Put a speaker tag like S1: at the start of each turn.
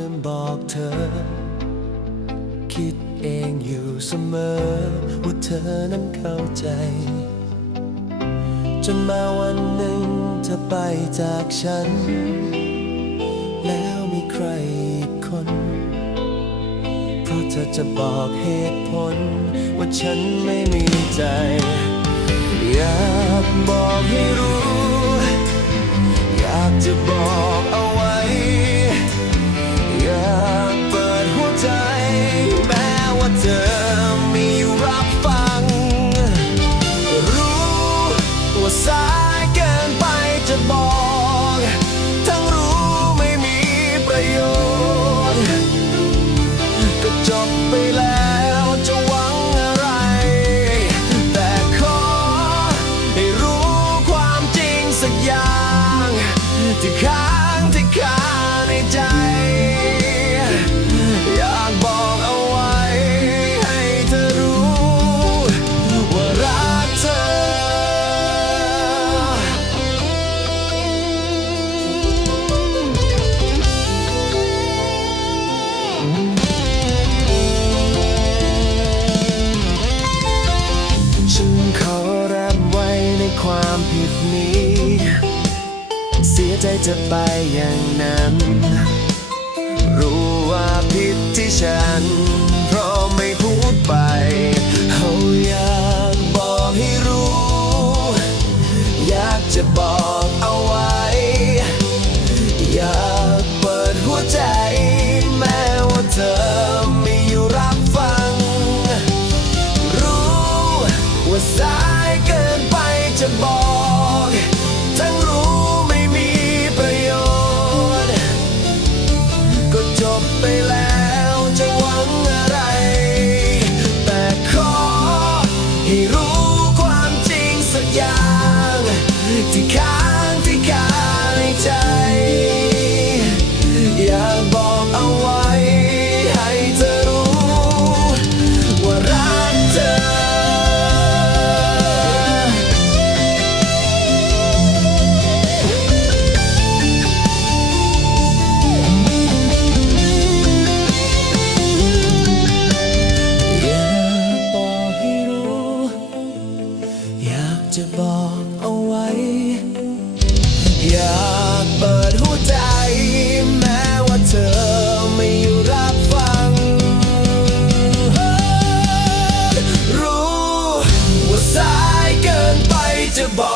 S1: ืมบอกเธอ คิดเองอยู่เสมอ ว่าเธอนั้นเข้าใจ จนมาวันหนึ่งเธอไปจากฉัน แล้วมีใครอีกคน เพราะเธอจะบอกเหตุผล ว่าฉันไม่มีใจ อยากบอกให้รู้ ผิดนี้ เสียใจจะไปอย่างนั้น รู้ว่าผิดที่ฉัน เพราะไม่พูดไปเขาอยากบอกให้รู้ อยากจะบอก ที่ค้างที่คาในใจ อยากบอกเอาไว้ ให้เธอรู้ ว่ารักเธอ อยากบอกให้รู้ อยากจะบอก untouchable.